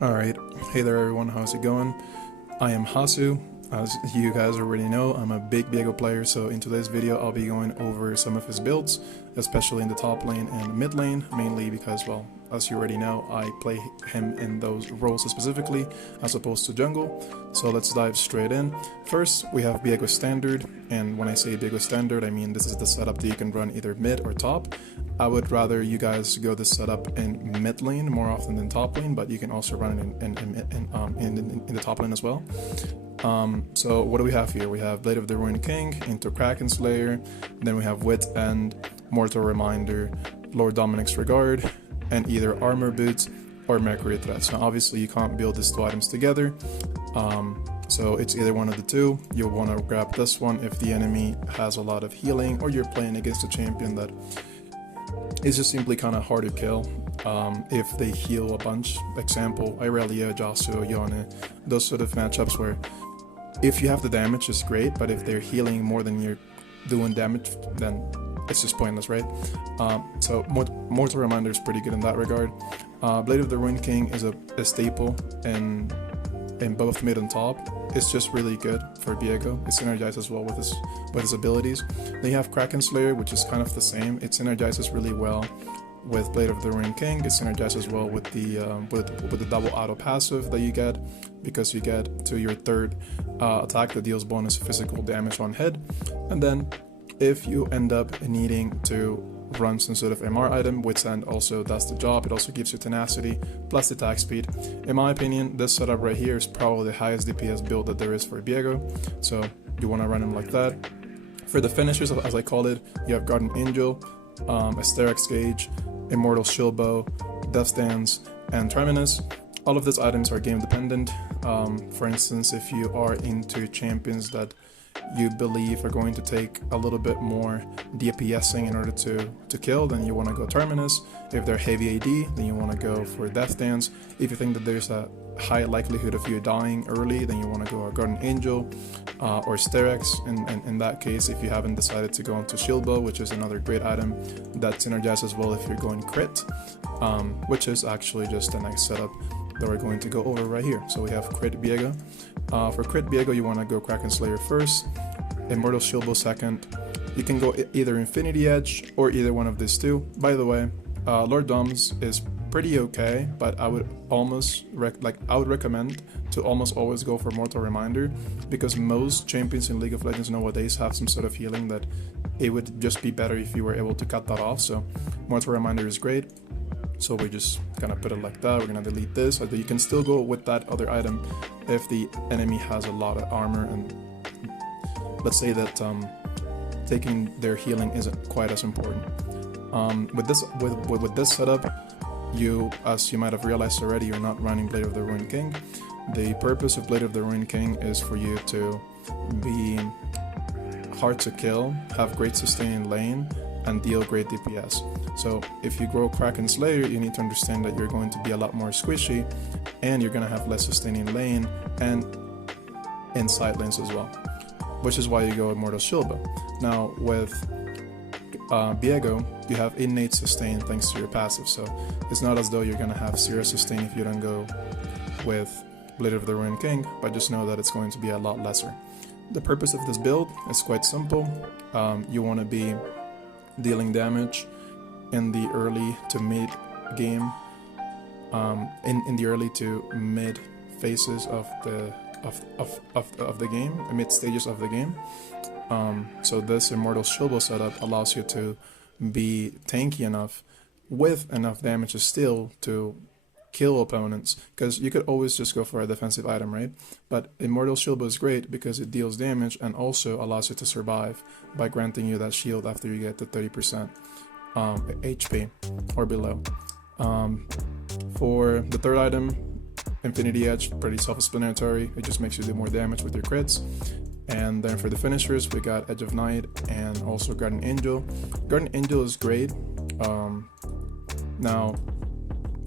Alright, hey there everyone, how's it going? I am Hasu. As you guys already know, I'm a big Viego player, so in today's video I'll be going over some of his builds, especially in the top lane and mid lane, mainly because, well, as you already know, I play him in those roles specifically, as opposed to jungle. So let's dive straight in. First, we have Viego Standard, and when I say Viego Standard, I mean this is the setup that you can run either mid or top. I would rather you guys go this setup in mid lane more often than top lane, but you can also run it in the top lane as well. So what do we have here? We have Blade of the Rune King into Kraken Slayer, then we have Wit End, Mortal Reminder, Lord Dominic's Regard, and either Armor Boots or Mercury Threats. Now obviously you can't build these two items together, so it's either one of the two. You'll want to grab this one if the enemy has a lot of healing, or you're playing against a champion that is just simply kind of hard to kill if they heal a bunch. Example, Irelia, Yasuo, Yone, those sort of matchups where if you have the damage, it's great, but if they're healing more than you're doing damage, then it's just pointless, right? So Mortal Reminder is pretty good in that regard. Blade of the Rune King is a staple in both mid and top. It's just really good for Viego. It synergizes well with his abilities. Then you have Kraken Slayer, which is kind of the same. It synergizes really well with Blade of the Rune King. It synergizes well with the double auto passive that you get, because you get to your third attack that deals bonus physical damage on hit. And then if you end up needing to run some sort of MR item, Wit's End also does the job. It also gives you tenacity plus attack speed. In my opinion, this setup right here is probably the highest DPS build that there is for Viego, so you want to run him like that. For the finishers, as I call it, you have Guardian Angel, Asterix Gauge, Immortal Shield Bow, Death Dance, and Terminus. All of these items are game dependent. For instance, if you are into champions that you believe are going to take a little bit more DPSing in order to kill, then you want to go Terminus. If they're heavy AD, then you want to go for Death Dance. If you think that there's a high likelihood of you dying early, then you want to go Guardian Angel or Sterex. In that case, if you haven't decided to go into Shield Bow, which is another great item that synergizes well if you're going crit, which is actually just a nice setup that we're going to go over right here. So we have Crit Viego. For Crit Viego, you want to go Kraken Slayer first, Immortal Shield Bow second. You can go either Infinity Edge or either one of these two. By the way, Lord Doms is pretty okay, but I would recommend to almost always go for Mortal Reminder, because most champions in League of Legends nowadays have some sort of healing that it would just be better if you were able to cut that off. So Mortal Reminder is great. So we just kind of put it like that. We're going to delete this. So you can still go with that other item if the enemy has a lot of armor, and let's say that taking their healing isn't quite as important. With this setup, as you might have realized already, you're not running Blade of the Rune King. The purpose of Blade of the Rune King is for you to be hard to kill, have great sustain in lane, and deal great DPS. So if you grow Kraken Slayer, you need to understand that you're going to be a lot more squishy, and you're going to have less sustaining lane and in side lanes as well, which is why you go Immortal Shield Bow. Now with Viego, you have innate sustain thanks to your passive, so it's not as though you're going to have zero sustain if you don't go with Blade of the Rune King, but just know that it's going to be a lot lesser. The purpose of this build is quite simple. You want to be dealing damage in the early to mid game, in the early to mid phases of the game, mid stages of the game. So this Immortal Shield Bow setup allows you to be tanky enough with enough damage still to kill opponents, because you could always just go for a defensive item, right? But Immortal Shield Bow is great because it deals damage and also allows you to survive by granting you that shield after you get to 30% HP or below. For the third item, Infinity Edge, pretty self-explanatory. It just makes you do more damage with your crits. And then for the finishers, we got Edge of Night and also Guardian Angel. Guardian Angel is great. Now,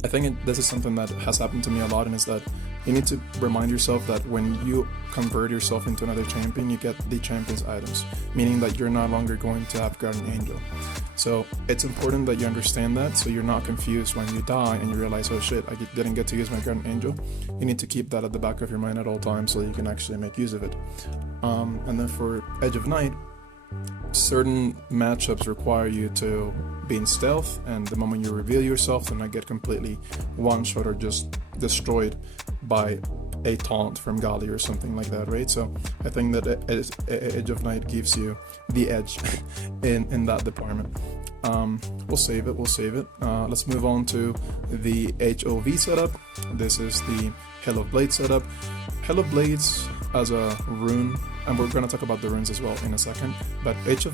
I think this is something that has happened to me a lot, and is that you need to remind yourself that when you convert yourself into another champion, you get the champion's items, meaning that you're no longer going to have Guardian Angel. So it's important that you understand that, so you're not confused when you die and you realize, oh shit, I didn't get to use my Guardian Angel. You need to keep that at the back of your mind at all times so that you can actually make use of it. And then for Edge of Night, certain matchups require you to be in stealth, and the moment you reveal yourself, then I get completely one-shot or just destroyed by a taunt from Gali or something like that, right? So I think that Edge of Night gives you the edge in that department. We'll save it. Let's move on to the HOV setup. This is the Viego Blade setup. Viego Blades as a rune, and we're going to talk about the runes as well in a second, but HOV,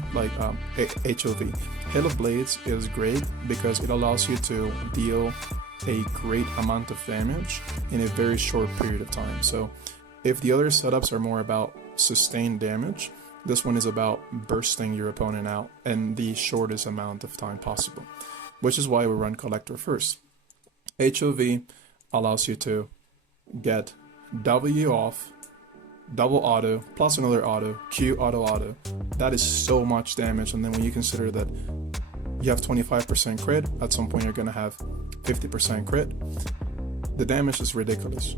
Viego Blades is great because it allows you to deal a great amount of damage in a very short period of time. So if the other setups are more about sustained damage, this one is about bursting your opponent out in the shortest amount of time possible, which is why we run Collector first. HOV allows you to get W off, double auto, plus another auto, Q auto. That is so much damage, and then when you consider that you have 25% crit, at some point you're going to have 50% crit, the damage is ridiculous.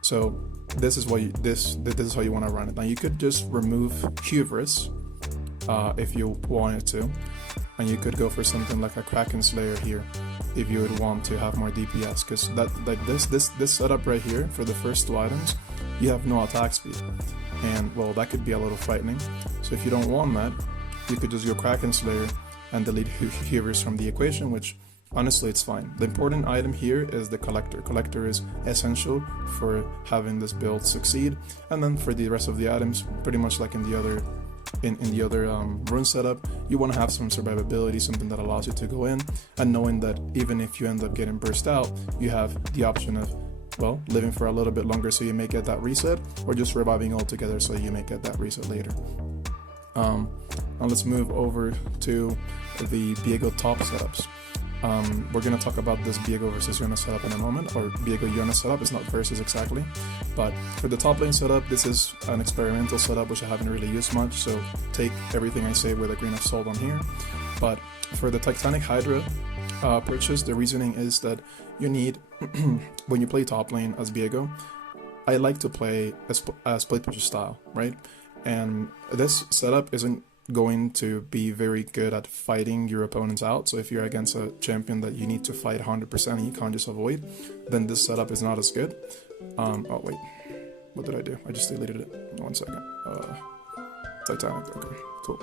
So this is why this is how you want to run it. Now you could just remove Hubris if you wanted to, and you could go for something like a Kraken Slayer here if you would want to have more DPS, because that like this setup right here for the first two items, you have no attack speed, and well, that could be a little frightening. So if you don't want that, you could just go Kraken Slayer and delete Hubris from the equation, which honestly it's fine. The important item here is the Collector. Collector is essential for having this build succeed, and then for the rest of the items, pretty much like in the other rune setup, you want to have some survivability, something that allows you to go in, and knowing that even if you end up getting burst out, you have the option of, well, living for a little bit longer so you may get that reset, or just reviving altogether so you may get that reset later. Now let's move over to the Viego top setups. We're going to talk about this Viego versus Yona setup in a moment, or Viego Yona setup. It's not versus exactly, but for the top lane setup, this is an experimental setup which I haven't really used much, so take everything I say with a grain of salt on here. But for the Titanic Hydra purchase, the reasoning is that you need, when you play top lane as Viego, I like to play a split pusher style, right? And this setup isn't going to be very good at fighting your opponents out. So if you're against a champion that you need to fight 100% and you can't just avoid, then this setup is not as good. Oh wait, what did I do? I just deleted it. 1 second. Titanic. Okay, cool.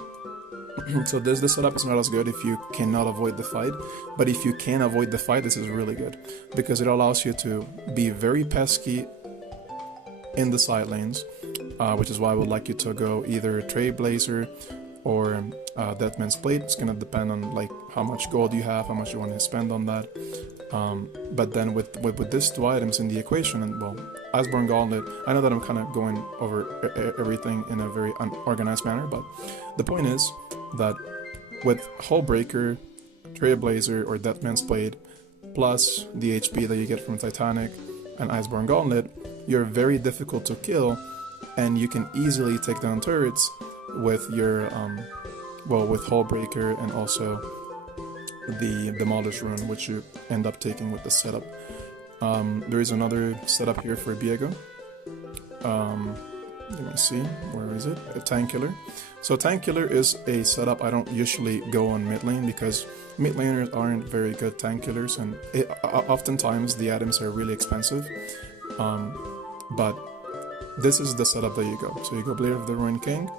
So this setup is not as good if you cannot avoid the fight, but if you can avoid the fight, this is really good because it allows you to be very pesky in the side lanes, which is why I would like you to go either Trailblazer or Deathman's Blade. It's gonna depend on like how much gold you have, how much you want to spend on that. But then with these two items in the equation, and well, Iceborne Gauntlet, I know that I'm kind of going over everything in a very unorganized manner, but the point is that with Hullbreaker, Trailblazer, or Deathman's Blade, plus the HP that you get from Titanic and Iceborne Gauntlet, you're very difficult to kill, and you can easily take down turrets with your with Hullbreaker and also the Demolish Rune, which you end up taking with the setup. There is another setup here for Viego. Let me see, where is it? A Tank Killer. So Tank Killer is a setup I don't usually go on mid lane because mid laners aren't very good tank killers, and oftentimes the items are really expensive. But this is the setup that you go. So you go Blade of the Ruined King.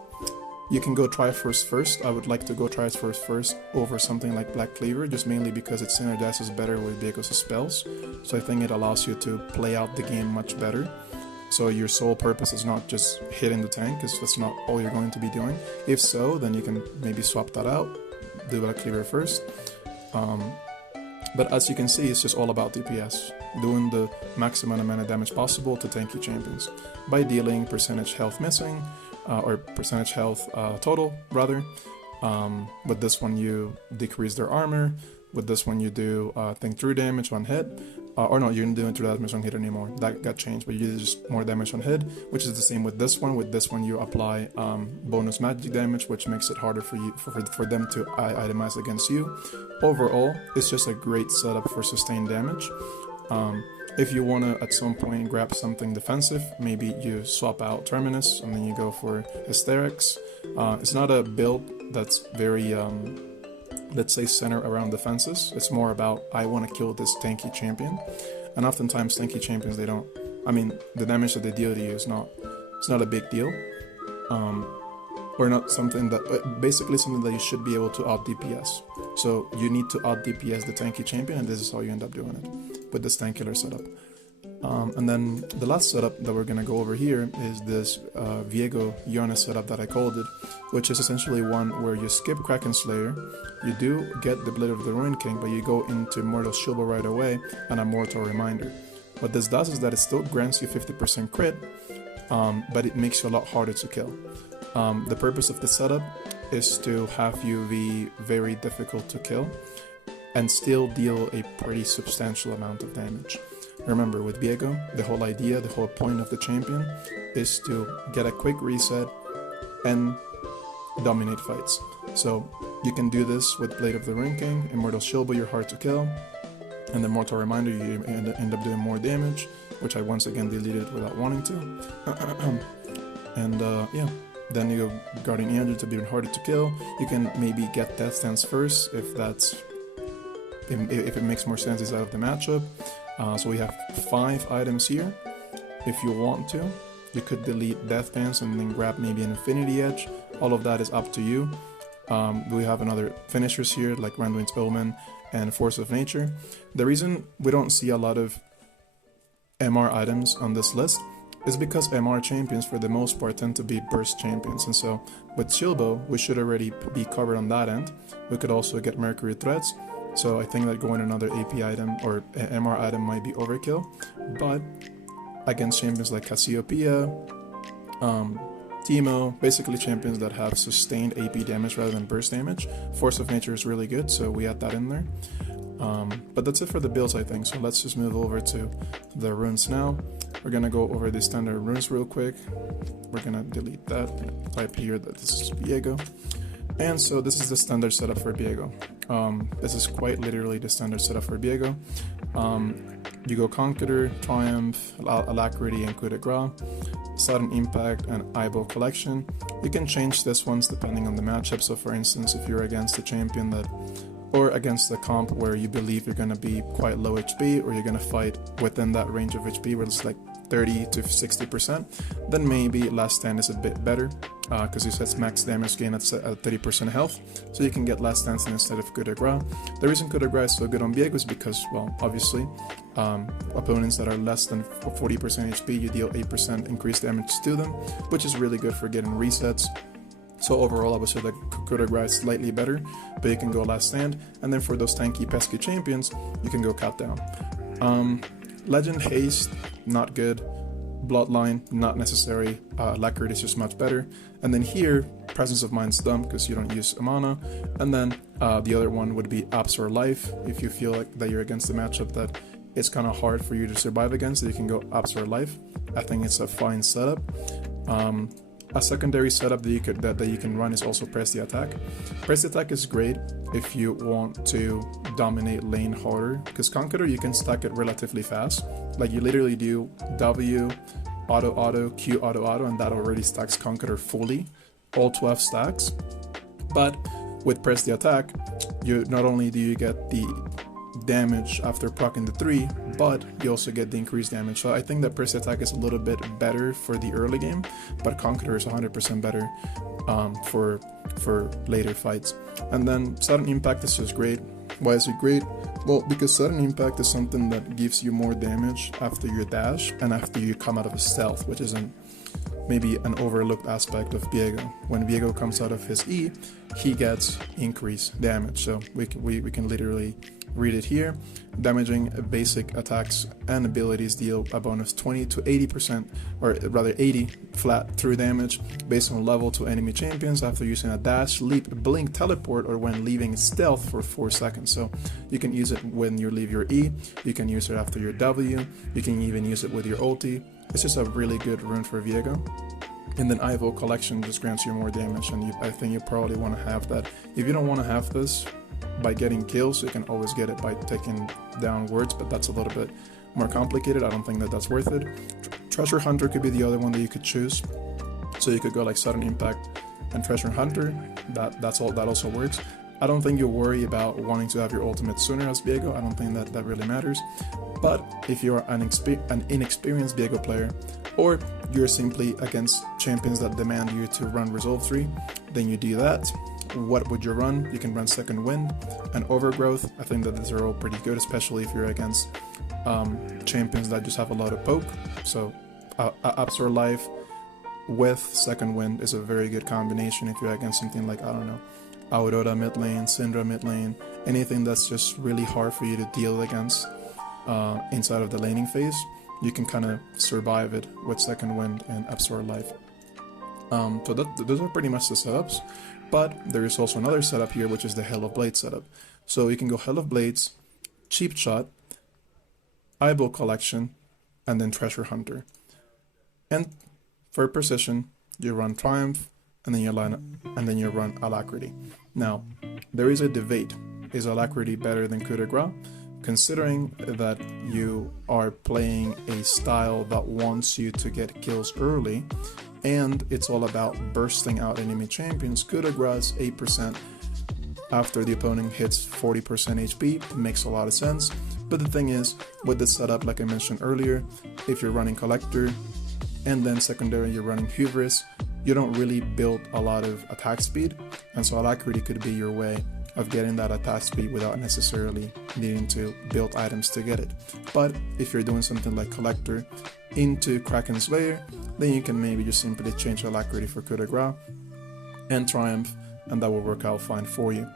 You can go Triforce first. I would like to go Triforce first over something like Black Cleaver, just mainly because it synergizes better with Viego's spells. So I think it allows you to play out the game much better. So your sole purpose is not just hitting the tank, because that's not all you're going to be doing. If so, then you can maybe swap that out, do Black Cleaver first. But as you can see, it's just all about DPS, doing the maximum amount of damage possible to tanky champions by dealing percentage health missing, or percentage health total rather. With this one you decrease their armor, with this one you do think through damage on hit, or no, you're not doing 2 damage on hit anymore. That got changed, but you do just more damage on hit, which is the same with this one. With this one, you apply bonus magic damage, which makes it harder for you for them to itemize against you. Overall, it's just a great setup for sustained damage. If you want to at some point grab something defensive, maybe you swap out Terminus and then you go for Hysterics. It's not a build that's very let's say center around defenses. It's more about, I want to kill this tanky champion, and oftentimes tanky champions, they don't, I mean, the damage that they deal to you is not, it's not a big deal, or not something that, basically something that you should be able to out DPS. So you need to out DPS the tanky champion, and this is how you end up doing it with this tankular setup. And then the last setup that we're going to go over here is this Viego Yone setup that I called it, which is essentially one where you skip Kraken Slayer, you do get the Blade of the Rune King, but you go into Mortal Shield right away and a Mortal Reminder. What this does is that it still grants you 50% crit, but it makes you a lot harder to kill. The purpose of the setup is to have you be very difficult to kill and still deal a pretty substantial amount of damage. Remember, with Viego, the whole idea, the whole point of the champion is to get a quick reset and dominate fights. So you can do this with Blade of the Rune King, Immortal Shield, you're hard to kill, and the Mortal Reminder, you end up doing more damage, which I once again deleted without wanting to. And yeah, then you go Guardian Angel to be even harder to kill. You can maybe get Death Stance first if it makes more sense out of the matchup. So we have 5 items here. If you want to, you could delete Death Dance and then grab maybe an Infinity Edge. All of that is up to you. We have another finishers here like Randuin's Omen and Force of Nature. The reason we don't see a lot of MR items on this list is because MR champions for the most part tend to be burst champions, and so with Shilbo we should already be covered on that end. We could also get Mercury Threads. So I think that going another AP item or MR item might be overkill, but against champions like Cassiopeia, Teemo, basically champions that have sustained AP damage rather than burst damage, Force of Nature is really good, so we add that in there. But that's it for the builds, I think, so let's just move over to the runes now. We're gonna go over the standard runes real quick. We're gonna delete that, type here that this is Viego. And so this is the standard setup for Viego. This is quite literally the standard setup for Viego. You go Conqueror, Triumph, Alacrity, and Coup de Grace, Sudden Impact, and Eyeball Collection. You can change this ones depending on the matchup. So for instance, if you're against a champion that, or against a comp where you believe you're going to be quite low HP, or you're going to fight within that range of HP where it's like 30 to 60%, then maybe Last Stand is a bit better, because it says max damage gain at 30% health, so you can get Last Stand instead of Coup de Grace. The reason Coup de Grace is so good on Viego is because, well, obviously, opponents that are less than 40% HP, you deal 8% increased damage to them, which is really good for getting resets. So overall, I would say that Coup de Grace is slightly better, but you can go Last Stand, and then for those tanky, pesky champions, you can go Cut Down. Legend Haste, not good. Bloodline, not necessary. Alacrity is just much better. And then here, Presence of Mind's dumb because you don't use mana. And then the other one would be Absorb Life. If you feel like that you're against a matchup that it's kind of hard for you to survive against, you can go Absorb Life. I think it's a fine setup. A secondary setup that you can run is also Press the Attack. Press the Attack is great if you want to dominate lane harder, because Conqueror you can stack it relatively fast. Like you literally do W, auto, Q, auto, and that already stacks Conqueror fully, all 12 stacks. But with Press the Attack, you not only do you get the damage after proccing the 3, but you also get the increased damage. So I think that Press the Attack is a little bit better for the early game, but Conqueror is 100% better for later fights. And then Sudden Impact is just great. Why is it great? Well, because Sudden Impact is something that gives you more damage after your dash and after you come out of a stealth, which is maybe an overlooked aspect of Viego. When Viego comes out of his E, he gets increased damage. So we can literally read it here. Damaging basic attacks and abilities deal a bonus 20 to 80%, or rather 80 flat through damage based on level to enemy champions after using a dash, leap, blink, teleport, or when leaving stealth for 4 seconds. So you can use it it when you leave your E, you can use it after your W, you can even use it with your ulti. It's just a really good rune for Viego. And then Viego Collection just grants you more damage, and I think you probably want to have that. If you don't want to have this by getting kills, you can always get it by taking down wards, but that's a little bit more complicated. I don't think that that's worth it. Treasure Hunter could be the other one that you could choose. So you could go like Sudden Impact and Treasure Hunter. That also works. I don't think you worry about wanting to have your ultimate sooner as Viego. I don't think that really matters. But if you're an inexperienced Viego player, or you're simply against champions that demand you to run Resolve 3, then you do that. What would you run? You can run Second Wind and Overgrowth. I think that these are all pretty good, especially if you're against champions that just have a lot of poke. So Absorb Life with Second Wind is a very good combination if you're against something like, I don't know, Aurora mid lane, Syndra mid lane, anything that's just really hard for you to deal against inside of the laning phase. You can kind of survive it with Second Wind and Absorb Life. So those are pretty much the setups, but there is also another setup here, which is the Hell of Blades setup. So you can go Hell of Blades, Cheap Shot, Viego Collection, and then Treasure Hunter. And for precision, you run Triumph, and then you run Alacrity. Now, there is a debate: is Alacrity better than Coup de Grace? Considering that you are playing a style that wants you to get kills early, and it's all about bursting out enemy champions, Coup de Grace 8% after the opponent hits 40% HP makes a lot of sense. But the thing is, with this setup, like I mentioned earlier, if you're running Collector and then secondary you're running Hubris, you don't really build a lot of attack speed, and so Alacrity could be your way of getting that attack speed without necessarily needing to build items to get it. But if you're doing something like Collector into Kraken's Lair, then you can maybe just simply change Alacrity for Coup de Grace and Triumph, and that will work out fine for you.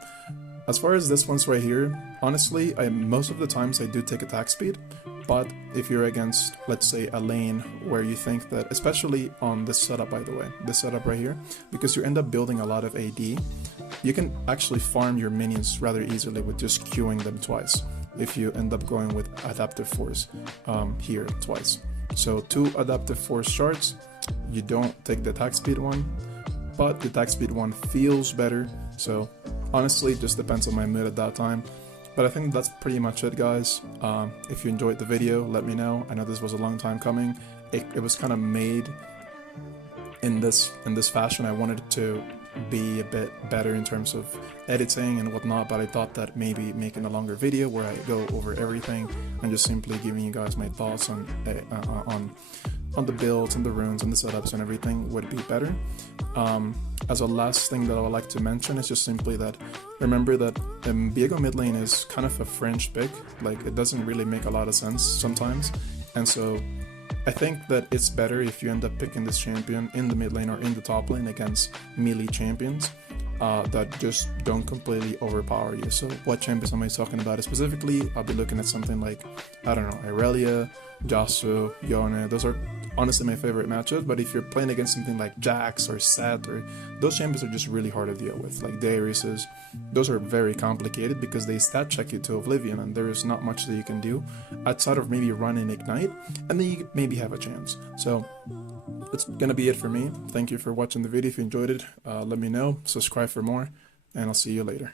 As far as this one's right here, honestly, most of the times I do take attack speed, but if you're against, let's say, a lane where you think that, especially on this setup, by the way, this setup right here, because you end up building a lot of AD, you can actually farm your minions rather easily with just queuing them twice, if you end up going with Adaptive Force here twice. So 2 Adaptive Force shards, you don't take the attack speed one, but the attack speed one feels better, so honestly, it just depends on my mood at that time. But I think that's pretty much it, guys. If you enjoyed the video, let me know. I know this was a long time coming. It was kind of made in this fashion. I wanted it to be a bit better in terms of editing and whatnot, but I thought that maybe making a longer video where I go over everything and just simply giving you guys my thoughts on the builds and the runes and the setups and everything would be better. As a last thing that I would like to mention is just simply that remember that Viego mid lane is kind of a fringe pick, like it doesn't really make a lot of sense sometimes, and so I think that it's better if you end up picking this champion in the mid lane or in the top lane against melee champions that just don't completely overpower you. So what champions am I talking about specifically? I'll be looking at something like, I don't know, Irelia, Yasuo, Yone. Those are honestly my favorite matchups, but if you're playing against something like Jax or Sett, or those champions are just really hard to deal with, like Darius's, those are very complicated because they stat check you to oblivion, and there is not much that you can do outside of maybe run and ignite, and then you maybe have a chance. So that's gonna be it for me. Thank you for watching the video. If you enjoyed it, let me know, subscribe for more, and I'll see you later.